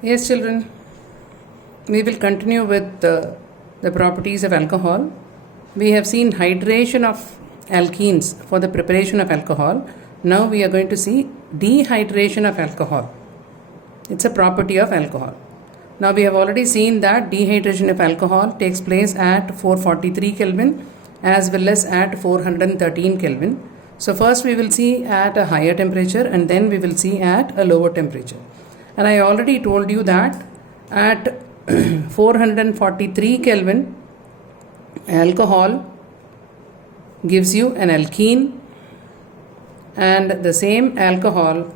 Yes, children, we will continue with the properties of alcohol. We have seen hydration of alkenes for the preparation of alcohol. Now we are going to see dehydration of alcohol. It's a property of alcohol. Now we have already seen that dehydration of alcohol takes place at 443 Kelvin as well as at 413 Kelvin. So first we will see at a higher temperature and then we will see at a lower temperature. And I already told you that at 443 Kelvin, alcohol gives you an alkene, and the same alcohol,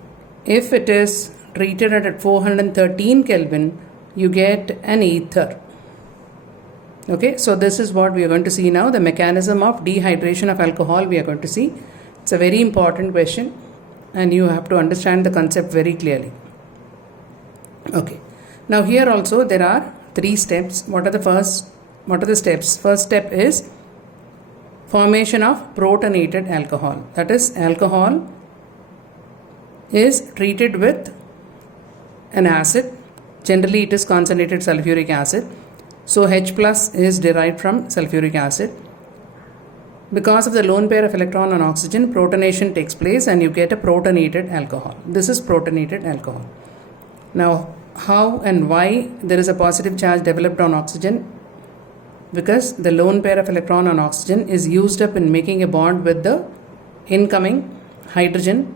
if it is treated at 413 Kelvin, you get an ether. Okay, so this is what we are going to see now. The mechanism of dehydration of alcohol we are going to see. It's a very important question and you have to understand the concept very clearly. Okay, now here also there are three steps. What are the steps? First step is formation of protonated alcohol. That is, alcohol is treated with an acid. Generally it is concentrated sulfuric acid. So H plus is derived from sulfuric acid. Because of the lone pair of electron on oxygen, protonation takes place and you get a protonated alcohol. This is protonated alcohol. Now, how and why there is a positive charge developed on oxygen? Because the lone pair of electron on oxygen is used up in making a bond with the incoming hydrogen,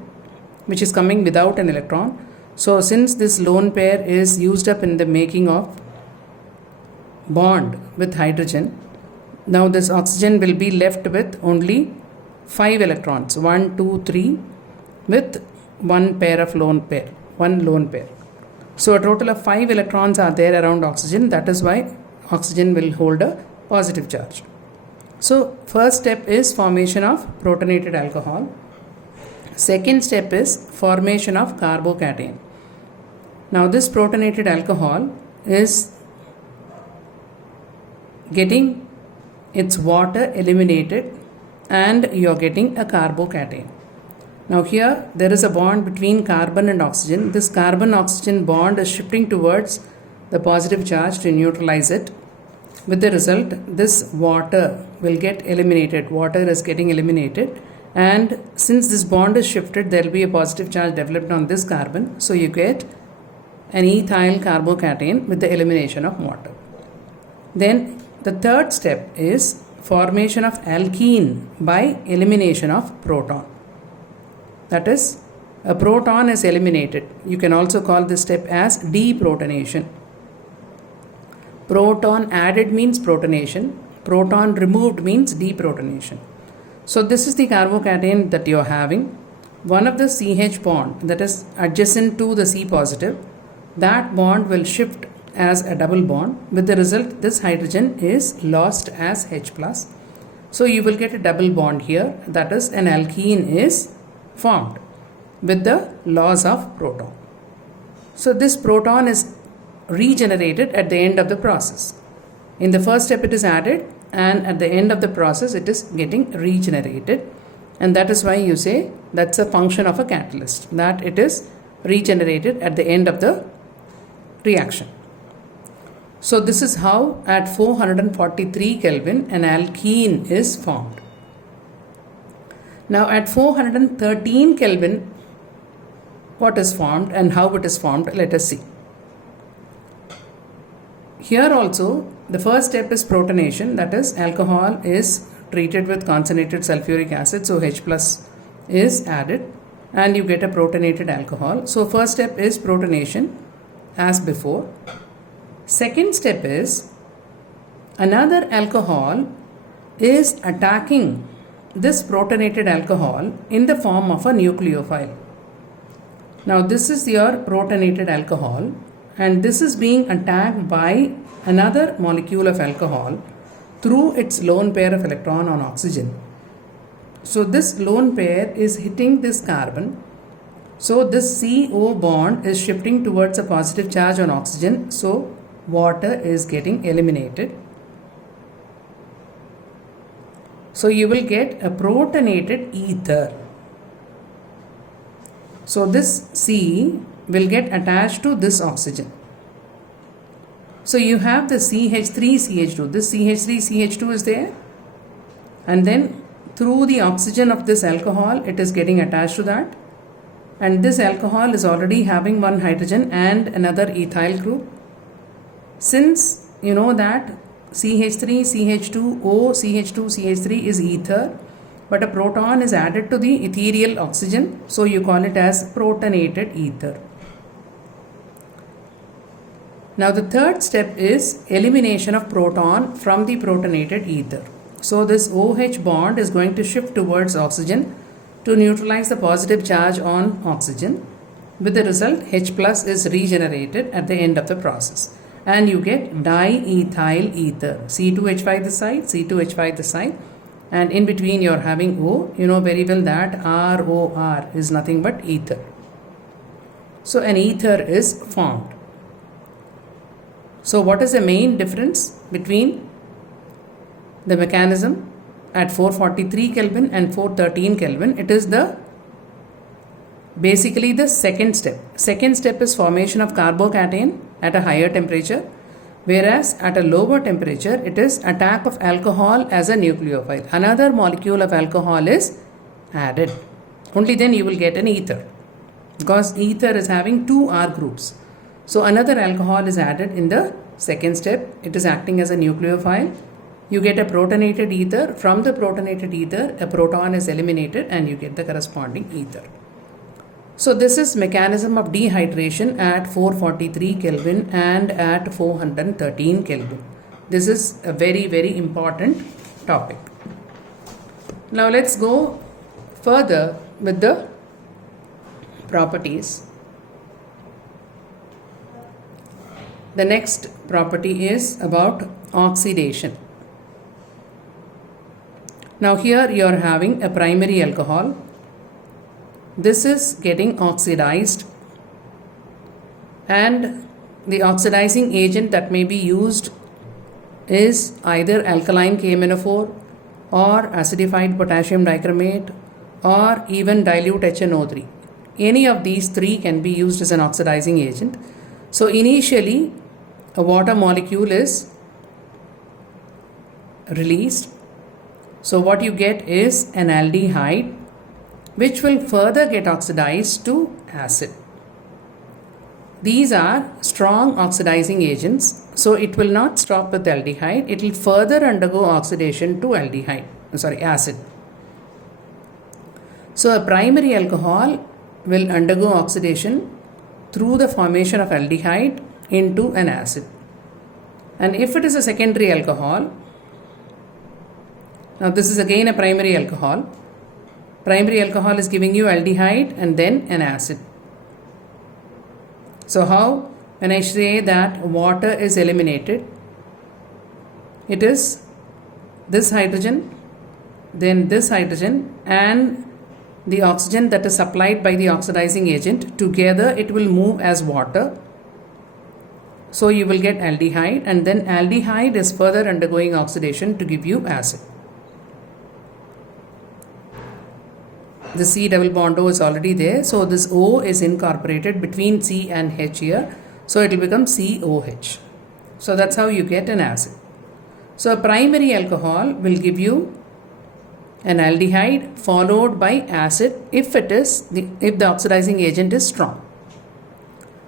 which is coming without an electron. So since this lone pair is used up in the making of bond with hydrogen, now this oxygen will be left with only 5 electrons, 1, 2, 3, with one lone pair. So a total of 5 electrons are there around oxygen. That is why oxygen will hold a positive charge. So first step is formation of protonated alcohol. Second step is formation of carbocation. Now this protonated alcohol is getting its water eliminated and you are getting a carbocation. Now here there is a bond between carbon and oxygen. This carbon-oxygen bond is shifting towards the positive charge to neutralize it. With the result, this water will get eliminated. Water is getting eliminated, and since this bond is shifted, there will be a positive charge developed on this carbon. So you get an ethyl carbocation with the elimination of water. Then the third step is formation of alkene by elimination of proton. That is, a proton is eliminated. You can also call this step as deprotonation. Proton added means protonation. Proton removed means deprotonation. So this is the carbocation that you are having. One of the CH bond that is adjacent to the C positive, that bond will shift as a double bond. With the result, this hydrogen is lost as H plus. So you will get a double bond here. That is, an alkene is formed with the loss of proton. So this proton is regenerated at the end of the process. In the first step it is added, and at the end of the process it is getting regenerated, and that is why you say that's a function of a catalyst, that it is regenerated at the end of the reaction. So this is how at 443 Kelvin an alkene is formed. Now at 413 Kelvin, what is formed and how it is formed, let us see. Here also the first step is protonation, that is, alcohol is treated with concentrated sulfuric acid, so H plus is added and you get a protonated alcohol. So first step is protonation as before. Second step is another alcohol is attacking this protonated alcohol in the form of a nucleophile. Now this is your protonated alcohol and this is being attacked by another molecule of alcohol through its lone pair of electron on oxygen. So this lone pair is hitting this carbon. So this CO bond is shifting towards a positive charge on oxygen. So water is getting eliminated. So you will get a protonated ether. So this C will get attached to this oxygen. So you have the CH3CH2. This CH3CH2 is there, and then through the oxygen of this alcohol, it is getting attached to that, and this alcohol is already having one hydrogen and another ethyl group. Since you know that CH3CH2O CH2CH3 is ether, but a proton is added to the ethereal oxygen, so you call it as protonated ether. Now the third step is elimination of proton from the protonated ether. So this OH bond is going to shift towards oxygen to neutralize the positive charge on oxygen. With the result, H plus is regenerated at the end of the process, and you get diethyl ether. C2H5 this side, C2H5 this side, and in between you are having O. You know very well that ROR is nothing but ether. So an ether is formed. So what is the main difference between the mechanism at 443 Kelvin and 413 Kelvin? It is basically the second step. Second step is formation of carbocation at a higher temperature, whereas at a lower temperature it is attack of alcohol as a nucleophile. Another molecule of alcohol is added. Only then you will get an ether, because ether is having two R groups. So another alcohol is added in the second step. It is acting as a nucleophile. You get a protonated ether. From the protonated ether, a proton is eliminated and you get the corresponding ether. So this is mechanism of dehydration at 443 Kelvin and at 413 Kelvin. This is a very, very important topic. Now let's go further with the properties. The next property is about oxidation. Now here you are having a primary alcohol. This is getting oxidized, and the oxidizing agent that may be used is either alkaline KMnO4 or acidified potassium dichromate or even dilute HNO3. Any of these three can be used as an oxidizing agent. So initially a water molecule is released. So what you get is an aldehyde, which will further get oxidized to acid. These are strong oxidizing agents, so it will not stop with aldehyde. It will further undergo oxidation to acid. So a primary alcohol will undergo oxidation through the formation of aldehyde into an acid. And if it is a secondary alcohol, now this is again a primary alcohol. Primary alcohol is giving you aldehyde and then an acid. So how, when I say that water is eliminated, it is this hydrogen, then this hydrogen, and the oxygen that is supplied by the oxidizing agent. Together it will move as water. So you will get aldehyde, and then aldehyde is further undergoing oxidation to give you acid. The C double bond O is already there, so this O is incorporated between C and H here, so it will become COH. So that's how you get an acid. So a primary alcohol will give you an aldehyde followed by acid if the oxidizing agent is strong.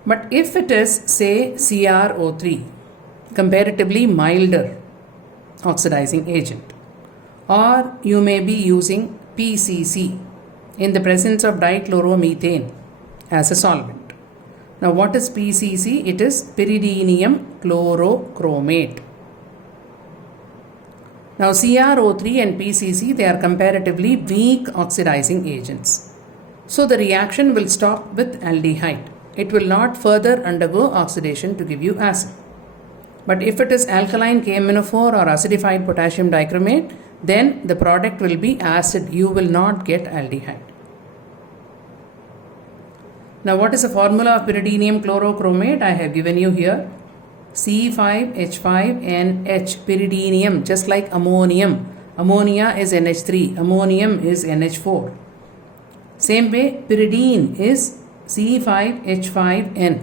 But if it is, say, CrO3, comparatively milder oxidizing agent, or you may be using PCC in the presence of dichloromethane as a solvent. Now what is PCC? It is pyridinium chlorochromate. Now CrO3 and PCC, they are comparatively weak oxidizing agents. So the reaction will stop with aldehyde. It will not further undergo oxidation to give you acid. But if it is alkaline KMnO4 or acidified potassium dichromate, then the product will be acid. You will not get aldehyde. Now what is the formula of pyridinium chlorochromate? I have given you here. C5H5NH, pyridinium, just like ammonium. Ammonia is NH3, ammonium is NH4. Same way, pyridine is C5H5N.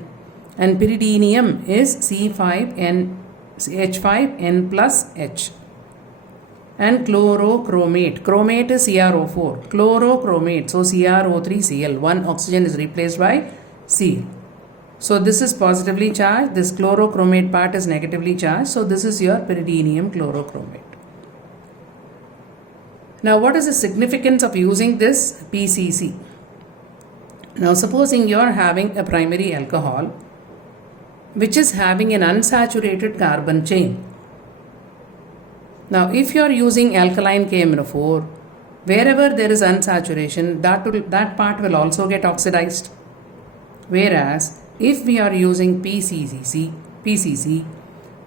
and pyridinium is H5N plus H. And chlorochromate. Chromate is CrO4. Chlorochromate, so CrO3Cl. One oxygen is replaced by Cl. So this is positively charged. This chlorochromate part is negatively charged. So this is your pyridinium chlorochromate. Now what is the significance of using this PCC? Now supposing you are having a primary alcohol which is having an unsaturated carbon chain. Now if you are using alkaline KMNO4, wherever there is unsaturation, that part will also get oxidized. Whereas if we are using PCC,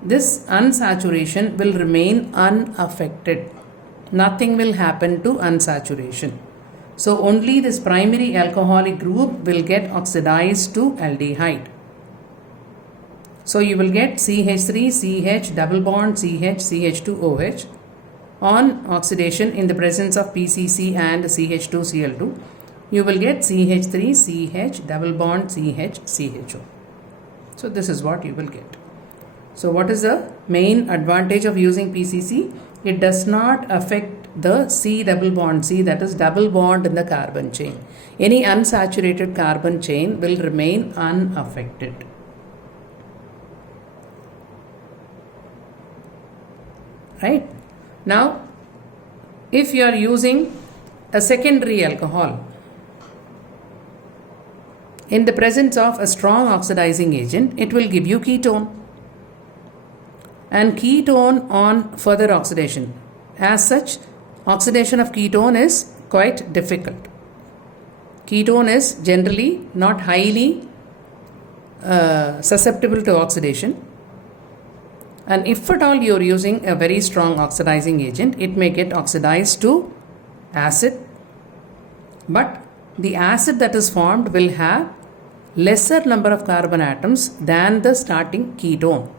this unsaturation will remain unaffected. Nothing will happen to unsaturation. So only this primary alcoholic group will get oxidized to aldehyde. So you will get CH3CH double bond CH2OH on oxidation in the presence of PCC and CH2Cl2. You will get CH3CH double bond CHCHO. So this is what you will get. So what is the main advantage of using PCC? It does not affect the C double bond C, that is double bond in the carbon chain. Any unsaturated carbon chain will remain unaffected. Right? Now, if you are using a secondary alcohol in the presence of a strong oxidizing agent, it will give you ketone. And ketone on further oxidation. As such, oxidation of ketone is quite difficult. Ketone is generally not highly susceptible to oxidation. And if at all you are using a very strong oxidizing agent, it may get oxidized to acid. But the acid that is formed will have lesser number of carbon atoms than the starting ketone.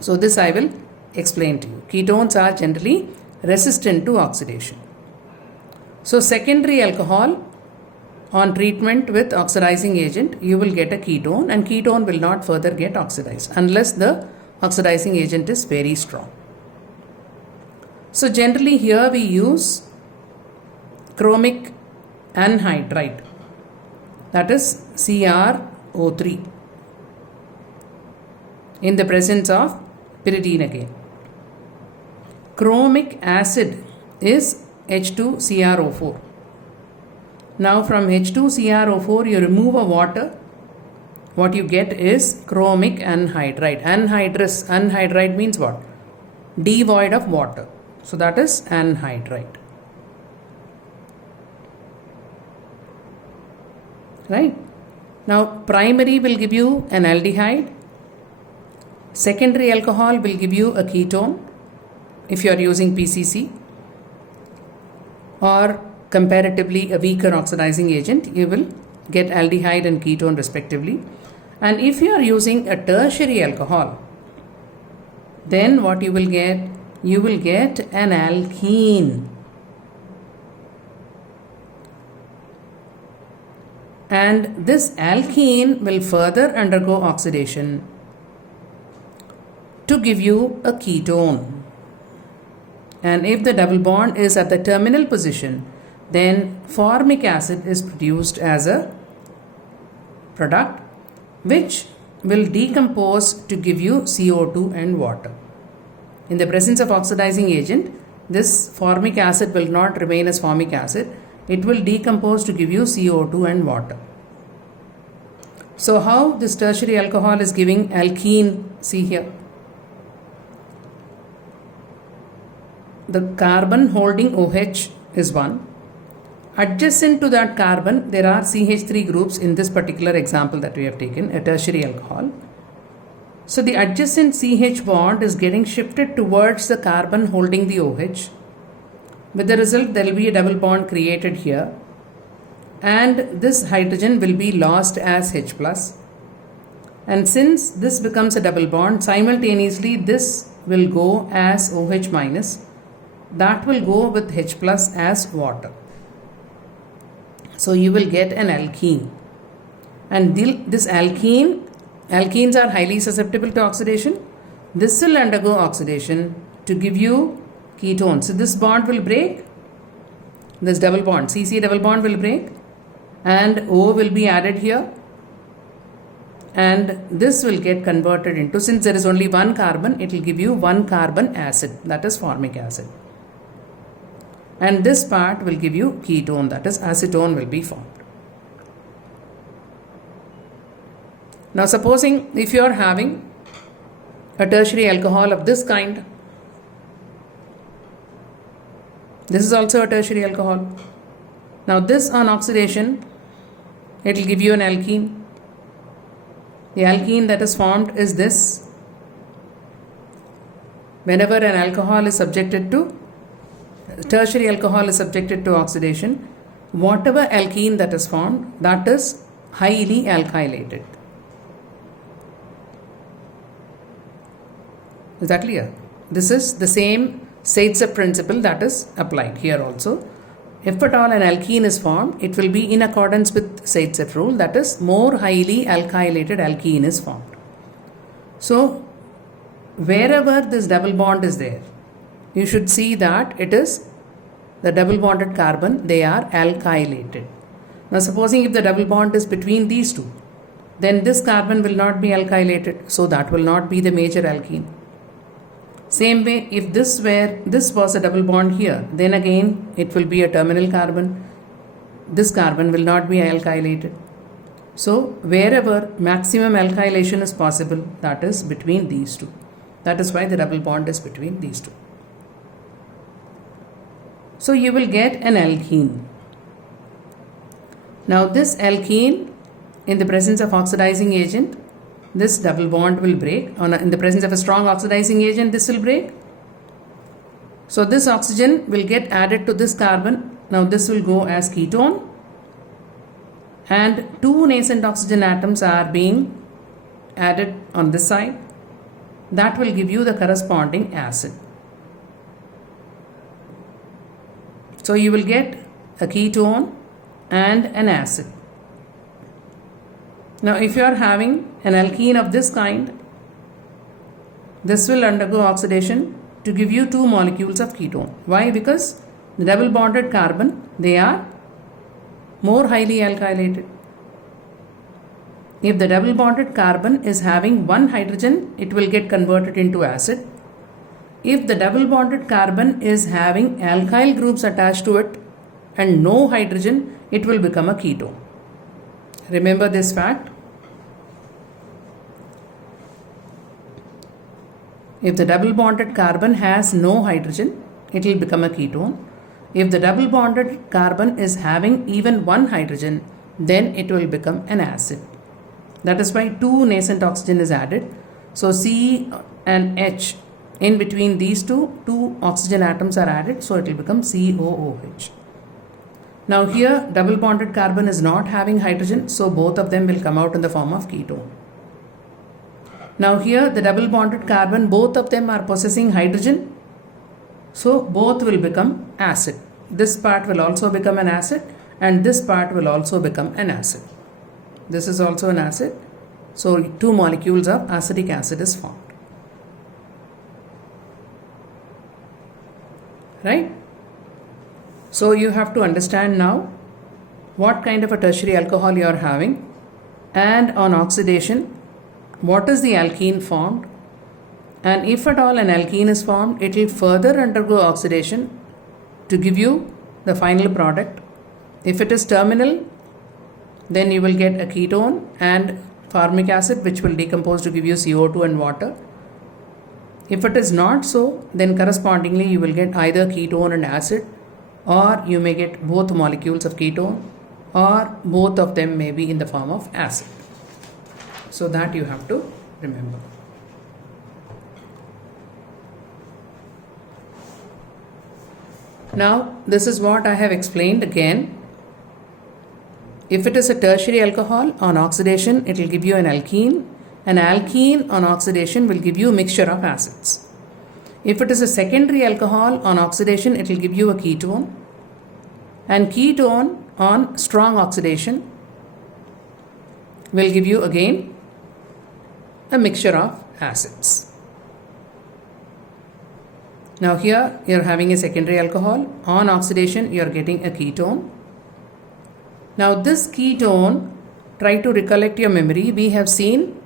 So this I will explain to you. Ketones are generally resistant to oxidation. So secondary alcohol on treatment with oxidizing agent, you will get a ketone, and ketone will not further get oxidized unless the oxidizing agent is very strong. So generally here we use chromic anhydride, that is CrO3, in the presence of pyridine again. Chromic acid is H2CrO4. Now from H2CrO4 you remove a water. What you get is chromic anhydride. Anhydride means what? Devoid of water. So that is anhydride. Right? Now primary will give you an aldehyde. Secondary alcohol will give you a ketone if you are using PCC, or comparatively a weaker oxidizing agent, you will get aldehyde and ketone respectively. And if you are using a tertiary alcohol, then what you will get? You will get an alkene. And this alkene will further undergo oxidation to give you a ketone. And if the double bond is at the terminal position, then formic acid is produced as a product which will decompose to give you CO2 and water. In the presence of oxidizing agent, this formic acid will not remain as formic acid. It will decompose to give you CO2 and water. So how this tertiary alcohol is giving alkene? See here. The carbon holding OH is 1. Adjacent to that carbon, there are CH3 groups in this particular example that we have taken, a tertiary alcohol. So the adjacent CH bond is getting shifted towards the carbon holding the OH. With the result, there will be a double bond created here. And this hydrogen will be lost as H+. And since this becomes a double bond, simultaneously this will go as OH-. That will go with H+ as water. So you will get an alkene. And this alkenes are highly susceptible to oxidation. This will undergo oxidation to give you ketones. So this bond will break, this double bond, CC double bond will break, and O will be added here, and this will get converted into, since there is only one carbon, it will give you one carbon acid, that is formic acid. And this part will give you ketone, that is acetone will be formed. Now supposing if you are having a tertiary alcohol of this kind, this is also a tertiary alcohol. Now this on oxidation, it will give you an alkene. The alkene that is formed is this. Whenever an alcohol is subjected to, tertiary alcohol is subjected to oxidation, whatever alkene that is formed, that is highly alkylated. Is that clear? This is the same C12 principle that is applied here also. If at all an alkene is formed, it will be in accordance with C12 rule, that is more highly alkylated alkene is formed. So wherever this double bond is there, you should see that it is the double bonded carbon, they are alkylated. Now supposing if the double bond is between these two, then this carbon will not be alkylated, so that will not be the major alkene. Same way, if this was a double bond here, then again it will be a terminal carbon. This carbon will not be alkylated. So wherever maximum alkylation is possible, that is between these two. That is why the double bond is between these two. So you will get an alkene. Now this alkene, in the presence of oxidizing agent, this double bond will break. In the presence of a strong oxidizing agent, this will break. So this oxygen will get added to this carbon. Now this will go as ketone, and two nascent oxygen atoms are being added on this side. That will give you the corresponding acid. So you will get a ketone and an acid. Now if you are having an alkene of this kind, this will undergo oxidation to give you two molecules of ketone. Why? Because the double bonded carbon, they are more highly alkylated. If the double bonded carbon is having one hydrogen, it will get converted into acid. If the double bonded carbon is having alkyl groups attached to it and no hydrogen, it will become a ketone. Remember this fact. If the double bonded carbon has no hydrogen, it will become a ketone. If the double bonded carbon is having even one hydrogen, then it will become an acid. That is why two nascent oxygen is added. So C and H, in between these two oxygen atoms are added, so it will become COOH. Now here double bonded carbon is not having hydrogen, so both of them will come out in the form of ketone. Now here the double bonded carbon, both of them are possessing hydrogen, so both will become acid. This part will also become an acid, and this part will also become an acid. This is also an acid, so two molecules of acetic acid is formed. Right? So you have to understand now what kind of a tertiary alcohol you are having, and on oxidation, what is the alkene formed, and if at all an alkene is formed, it will further undergo oxidation to give you the final product. If it is terminal, then you will get a ketone and formic acid, which will decompose to give you CO2 and water. If it is not so, then correspondingly you will get either ketone and acid, or you may get both molecules of ketone, or both of them may be in the form of acid. So that you have to remember. Now this is what I have explained again. If it is a tertiary alcohol, on oxidation it will give you an alkene. An alkene on oxidation will give you a mixture of acids. If it is a secondary alcohol, on oxidation it will give you a ketone, and ketone on strong oxidation will give you again a mixture of acids. Now here you are having a secondary alcohol. On oxidation you are getting a ketone. Now this ketone, try to recollect your memory. We have seen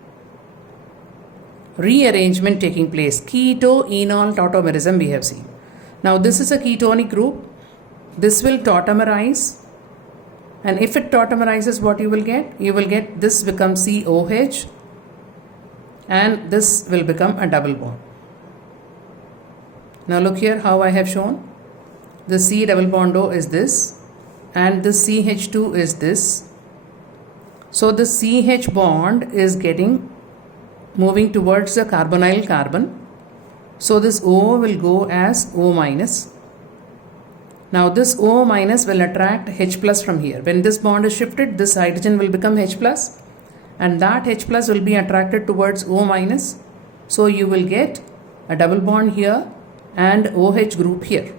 rearrangement taking place. Keto-enol tautomerism we have seen. Now this is a ketonic group. This will tautomerize. And if it tautomerizes, what you will get? You will get this becomes COH and this will become a double bond. Now look here how I have shown. The C double bond O is this and the CH2 is this. So the CH bond is moving towards the carbonyl carbon. So this O will go as O minus. Now this O minus will attract H plus from here. When this bond is shifted, this hydrogen will become H plus and that H plus will be attracted towards O minus. So you will get a double bond here and OH group here.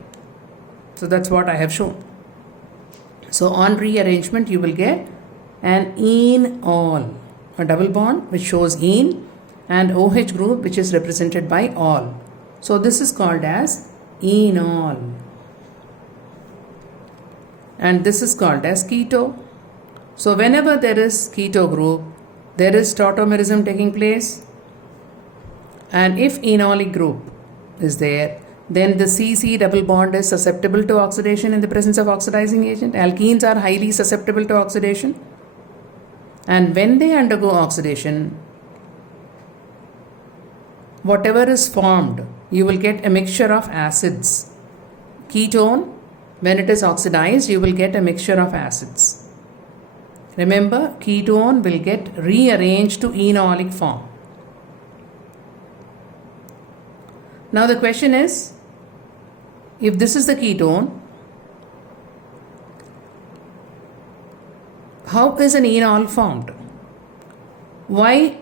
So that's what I have shown. So on rearrangement you will get an enol, a double bond which shows en, and OH group which is represented by ol. So this is called as enol. And this is called as keto. So whenever there is keto group, there is tautomerism taking place. And if enolic group is there, then the CC double bond is susceptible to oxidation in the presence of oxidizing agent. Alkenes are highly susceptible to oxidation. And when they undergo oxidation, whatever is formed, you will get a mixture of acids. Ketone, when it is oxidized, you will get a mixture of acids. Remember, ketone will get rearranged to enolic form. Now the question is, if this is the ketone, how is an enol formed? Why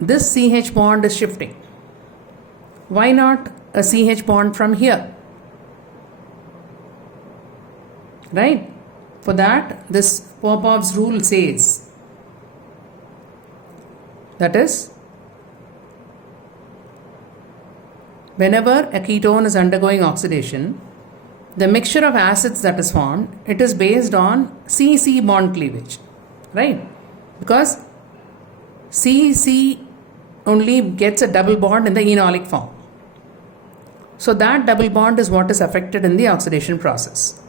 this CH bond is shifting? Why not a CH bond from here? Right? For that, this Popov's rule says, that is, whenever a ketone is undergoing oxidation, the mixture of acids that is formed, it is based on CC bond cleavage, right? Because CC only gets a double bond in the enolic form. So that double bond is what is affected in the oxidation process.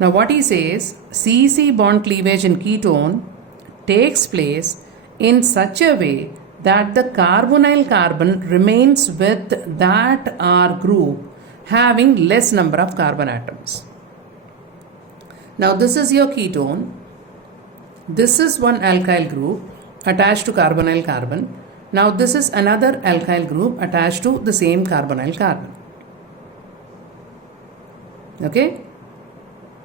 Now what he says, CC bond cleavage in ketone takes place in such a way that the carbonyl carbon remains with that R group having less number of carbon atoms. Now this is your ketone. This is one alkyl group attached to carbonyl carbon. Now this is another alkyl group attached to the same carbonyl carbon. Okay?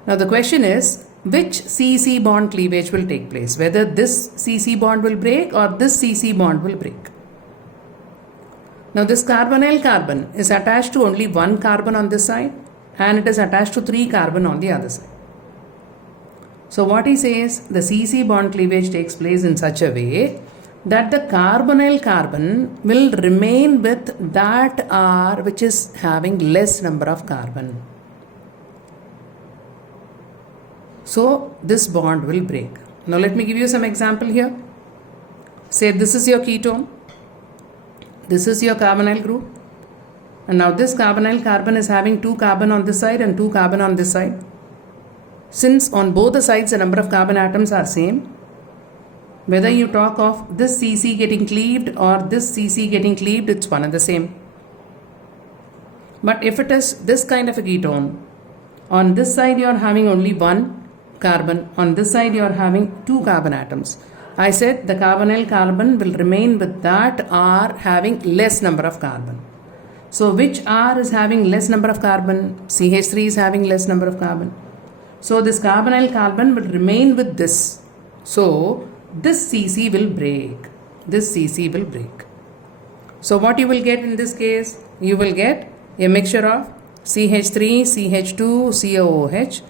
Now the question is, which CC bond cleavage will take place? Whether this CC bond will break or this CC bond will break. Now this carbonyl carbon is attached to only one carbon on this side and it is attached to 3 carbon on the other side. So what he says, the CC bond cleavage takes place in such a way that the carbonyl carbon will remain with that R which is having less number of carbon. So this bond will break. Now let me give you some example here. Say this is your ketone. This is your carbonyl group. And now this carbonyl carbon is having 2 carbon on this side and 2 carbon on this side. Since on both the sides the number of carbon atoms are same, whether you talk of this CC getting cleaved or this CC getting cleaved, it's one and the same. But if it is this kind of a ketone, on this side you are having only 1 carbon, on this side you are having 2 carbon atoms. I said the carbonyl carbon will remain with that R having less number of carbon. So which R is having less number of carbon? CH3 is having less number of carbon. So this carbonyl carbon will remain with this. So this CC will break. This CC will break. So what you will get in this case? You will get a mixture of CH3, CH2, COOH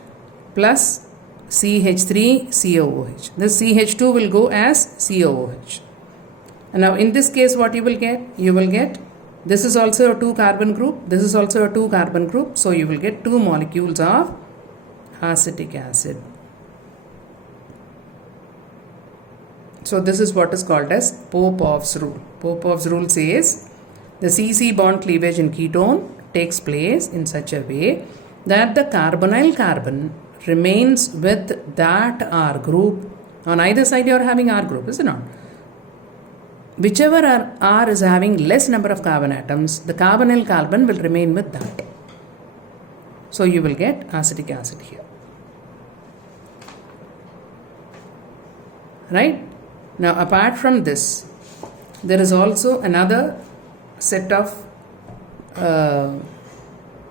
plus CH3COOH. This CH2 will go as COOH. And now in this case what you will get? You will get, this is also a 2 carbon group, this is also a 2 carbon group, so you will get 2 molecules of acetic acid. So this is what is called as Popov's rule. Popov's rule says the CC bond cleavage in ketone takes place in such a way that the carbonyl carbon remains with that R group. On either side you are having R group, is it not? Whichever R is having less number of carbon atoms, the carbonyl carbon will remain with that. So you will get acetic acid here. Right? Now apart from this, there is also another set of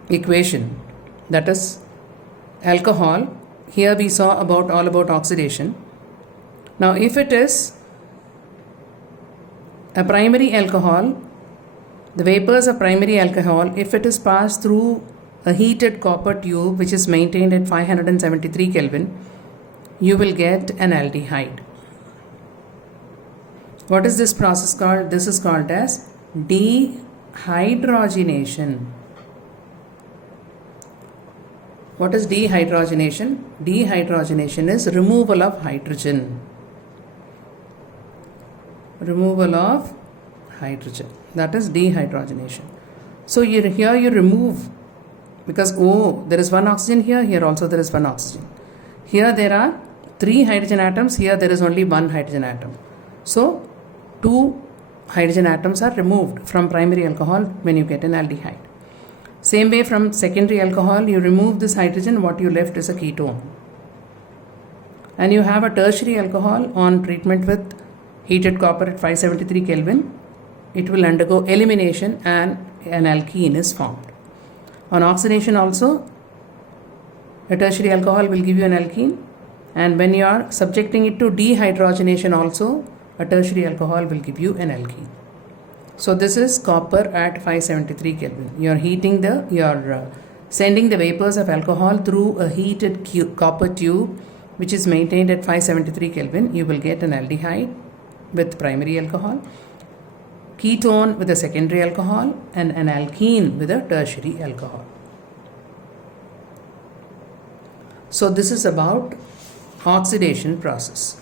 equation, that is alcohol. Here we saw all about oxidation. Now if it is a primary alcohol, the vapors of primary alcohol, if it is passed through a heated copper tube which is maintained at 573 Kelvin, you will get an aldehyde. What is this process called? This is called as dehydrogenation. What is dehydrogenation? Dehydrogenation is removal of hydrogen. Removal of hydrogen. That is dehydrogenation. So here you remove, because there is one oxygen here, here also there is one oxygen. Here there are 3 hydrogen atoms, here there is only 1 hydrogen atom. So 2 hydrogen atoms are removed from primary alcohol when you get an aldehyde. Same way from secondary alcohol, you remove this hydrogen, what you left is a ketone. And you have a tertiary alcohol on treatment with heated copper at 573 Kelvin. It will undergo elimination and an alkene is formed. On oxidation also, a tertiary alcohol will give you an alkene, and when you are subjecting it to dehydrogenation also, a tertiary alcohol will give you an alkene. So this is copper at 573 Kelvin. You are sending the vapors of alcohol through a heated copper tube which is maintained at 573 Kelvin. You will get an aldehyde with primary alcohol, ketone with a secondary alcohol, and an alkene with a tertiary alcohol. So this is about oxidation process.